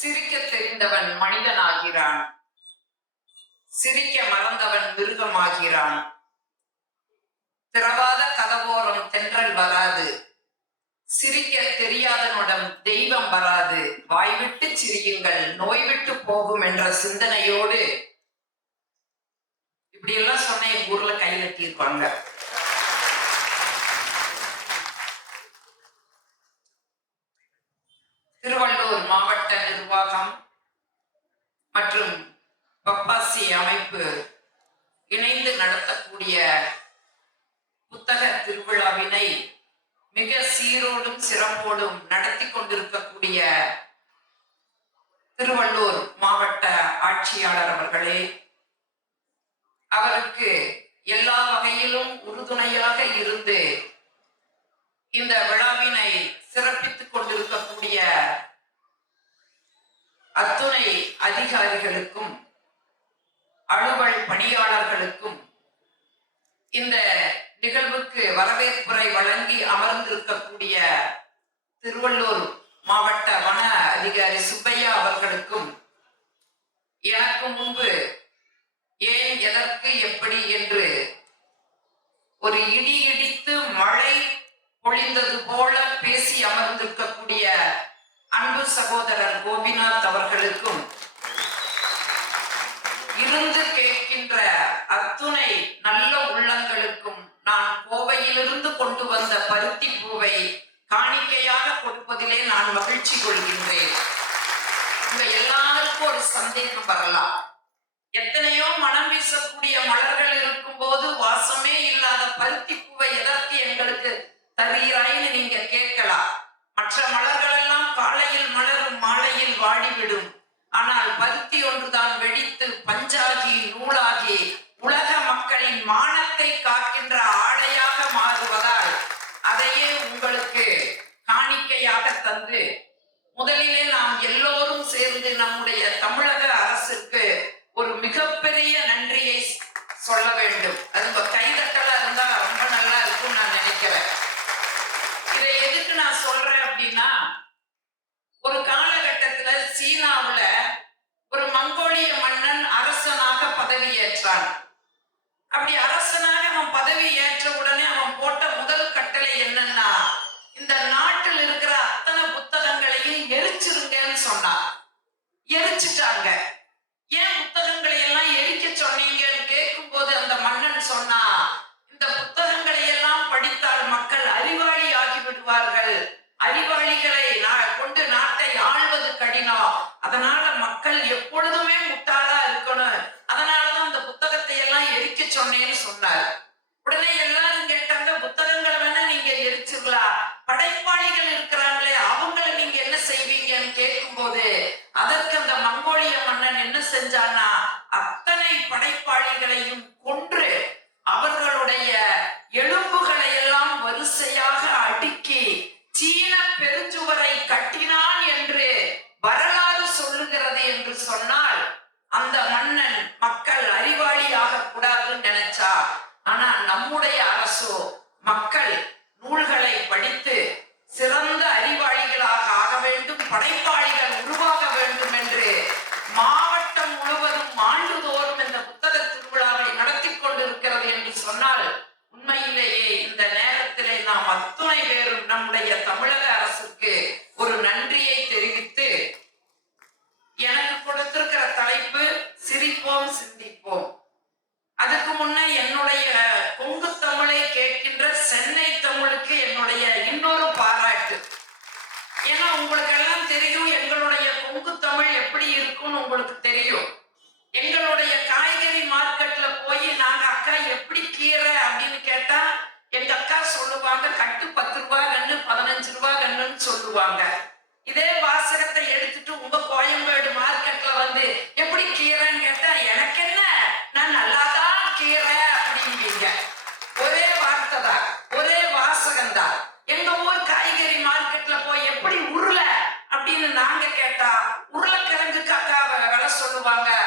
சிரிக்க தெரிந்தவன் மனிதனாகிறான். சிரிக்க மறந்தவன் மிருகமாகிறான். திறவாத கதவோரம் தென்றல் வராது. சிரிக்க தெரியாதனுடன் தெய்வம் வராது. வாய்விட்டு சிரியுங்கள் நோய் விட்டு போகும் என்ற சிந்தனையோடு இப்படி எல்லாம் சொன்ன எங்க ஊர்ல கை இருப்பாங்க திருவள்ளூர் மாவட்ட நிர்வாகம் மற்றும் பப்பாசி அமைப்பு இணைந்து நடத்தக்கூடிய புத்தக திருவிழாவினை மிக சீரோடும் சிறப்போடும் நடத்தி கொண்டிருக்கக்கூடிய திருவள்ளூர் மாவட்ட ஆட்சியாளர் அவர்களே அவருக்கு எல்லா வகையிலும் உறுதுணையாக இருந்து இந்த விழாவினை சிறப்பித்துக் கொண்டிருக்கக்கூடிய அத்துணை அதிகாரிகளுக்கும் அலுவல் பணியாளர்களுக்கும் இந்த நிகழ்வுக்கு வரவேற்புரை வழங்கி அமர்ந்திருக்கக்கூடிய திருவள்ளூர் மாவட்ட வன அதிகாரி சுப்பையா அவர்களுக்கும் எனக்கு முன்பு ஏன் எதற்கு எப்படி என்று ஒரு இடி இடித்து மழை பொழிந்தது போல பேசி அமர்ந்திருக்கக்கூடிய அன்பு சகோதரர் கோபிநாத் அவர்களுக்கும் இருந்து கேட்கின்ற அத்துணை நல்ல உள்ளங்களுக்கும் நான் கோவையிலிருந்து கொண்டு வந்த பருத்தி பூவை காணிக்கையாக கொடுப்பதிலே நான் மகிழ்ச்சி கொள்கின்றேன். உங்க எல்லாருக்கும் ஒரு சந்தேகம் வரலாம். எத்தனையோ மனம் வீசக்கூடிய மலர்கள் இருக்கும் போது வாசமே இல்லாத பருத்தி பூவை எதற்கு எங்களுக்கு தருகிறாய்னு நீங்க கேட்கலாம். மற்ற மலர்கள் எல்லாம் காலையில் மலரும் மாலையில் வாடிவிடும். ஆனால் பருத்தி ஒன்றுதான் வெடித்து எரிச்சிட்டாங்க. உங்களுக்கு தெரியும். எங்களுடைய காய்கறி மார்க்கெட்ல போய் நாங்க அக்கா எப்படி கீரை? அப்படின்னு கேட்டா எங்க அக்கா சொல்லுவாங்க கட்டு பத்து ரூபாய் கண்ணு பதினஞ்சு ரூபாய் கண்ணுன்னு சொல்லுவாங்க. இதே வாசகத்தை எடுத்துட்டு உங்க கோயம்பேடு மார்க்கெட்ல வந்து எப்படி கீரைன்னு கேட்டா எனக்கு என்ன நான் நல்லாதான் கீரை அப்படிம்பீங்க ஒரே வார்த்தை தான். ஒரே வாசகம் தான். எங்க ஊர் காய்கறி மார்க்கெட்ல போய் எப்படி உருளை அப்படின்னு நாங்க கேட்டா உருளை சொல்லுவாங்க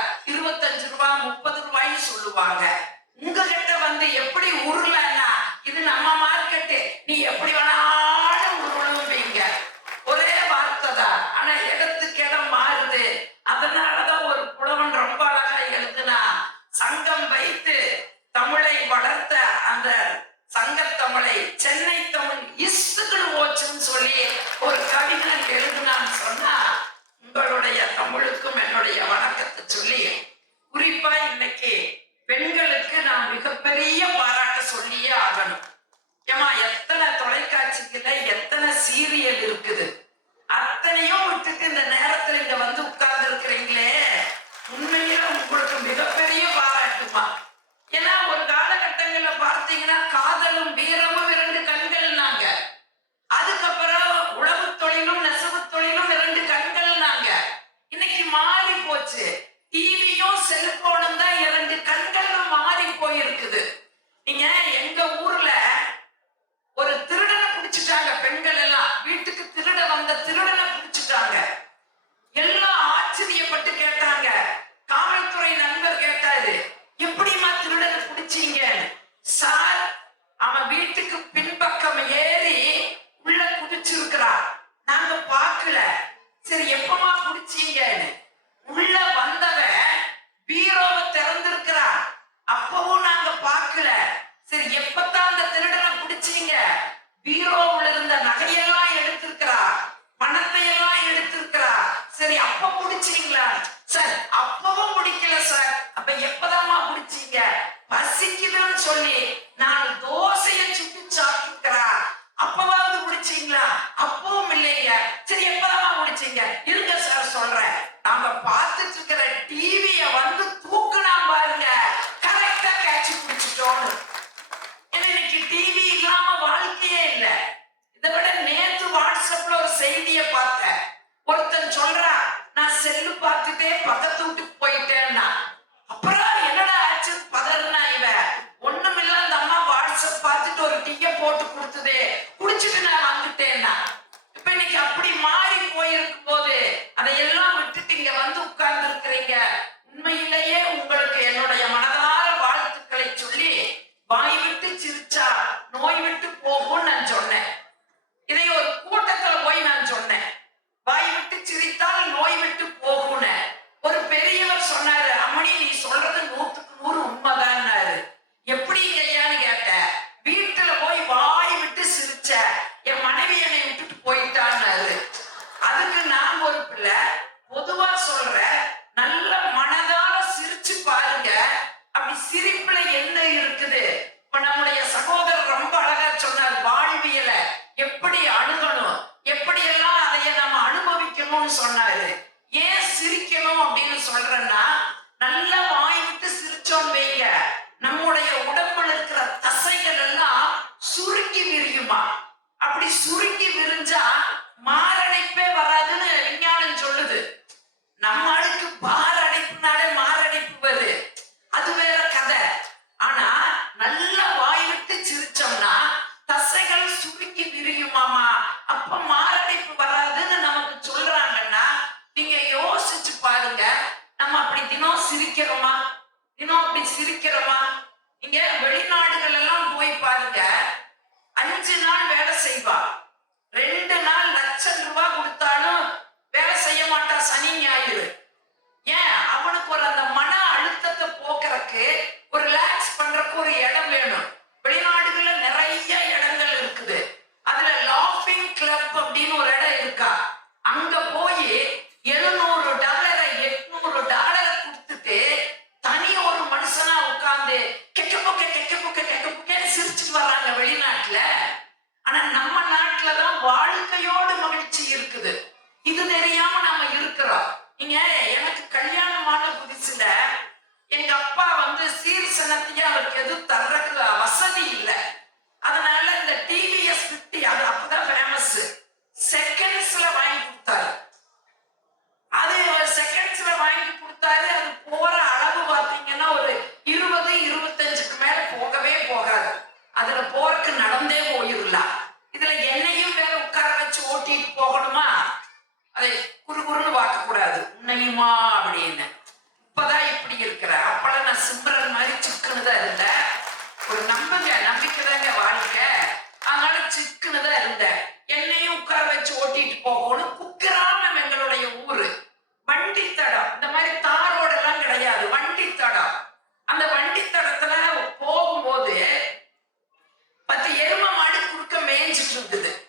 çıktın dedi.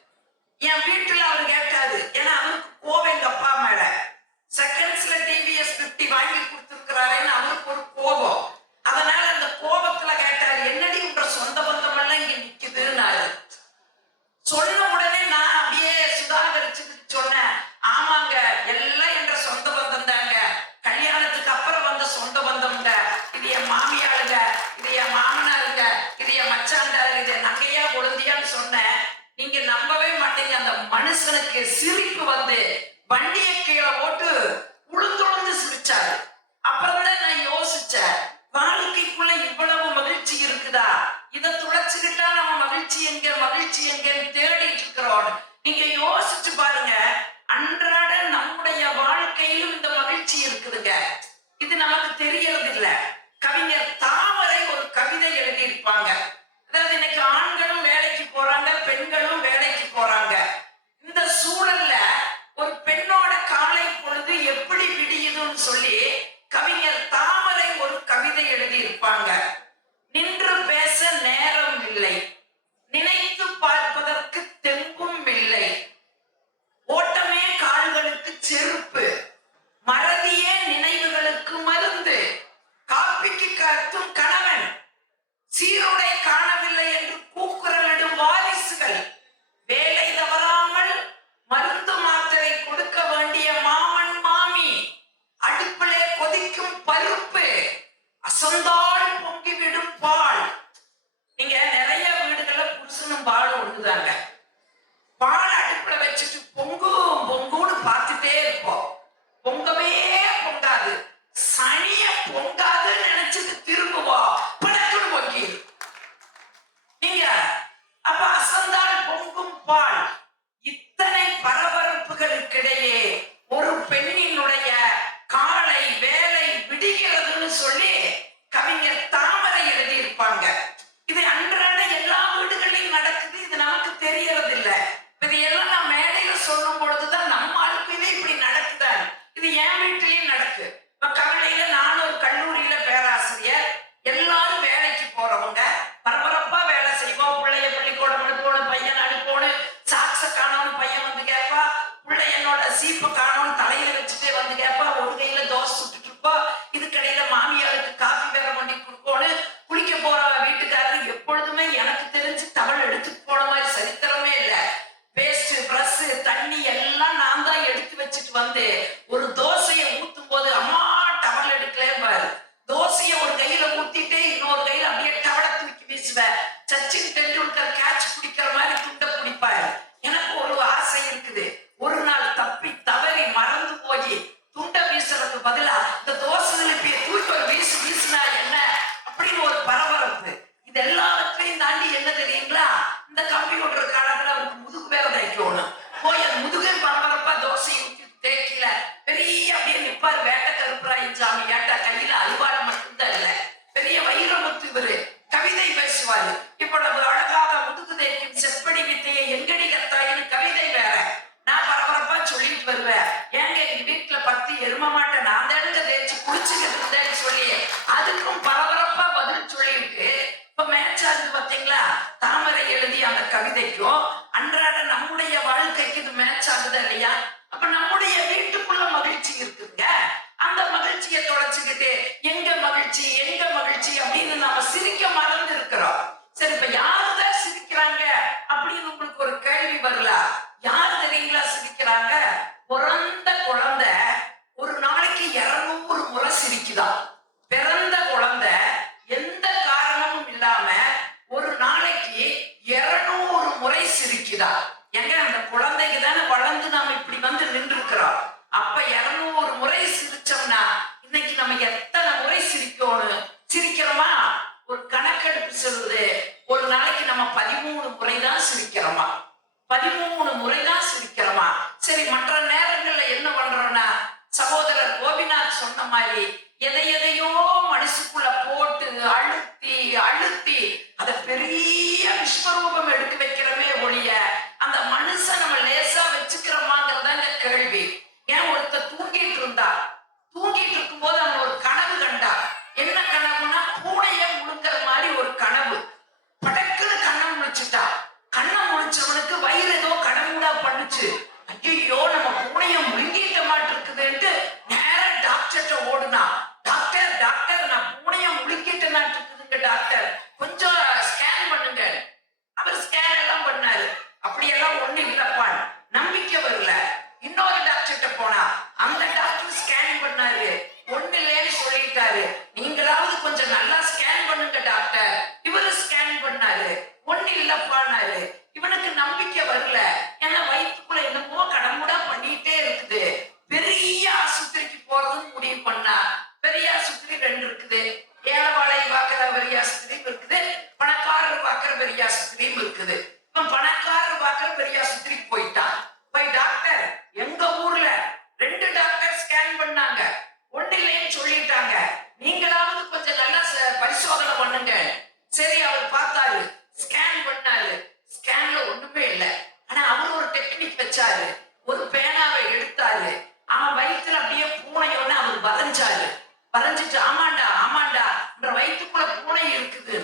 ஆரம்பிச்சாரு. வரைஞ்சிட்டு ஆமாண்டா ஆமாண்டா என்ற வயிற்றுக்குள்ள பூனை இருக்குது.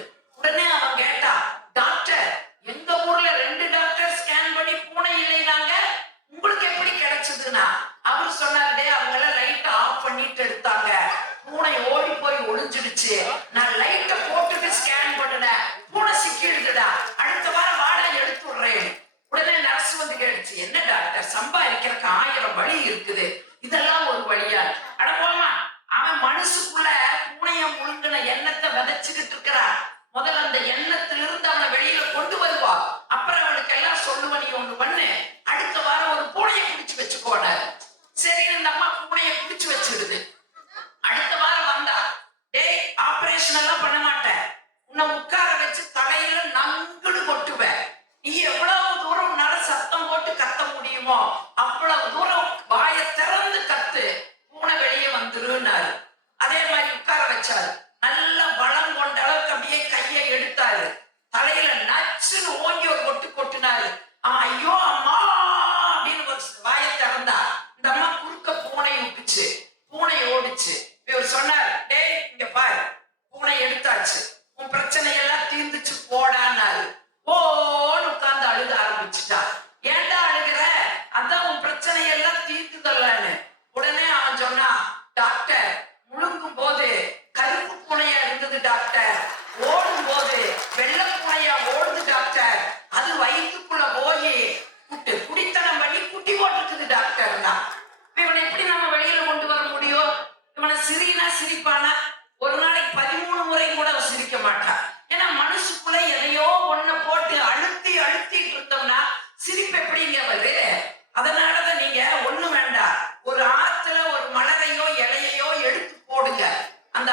அந்த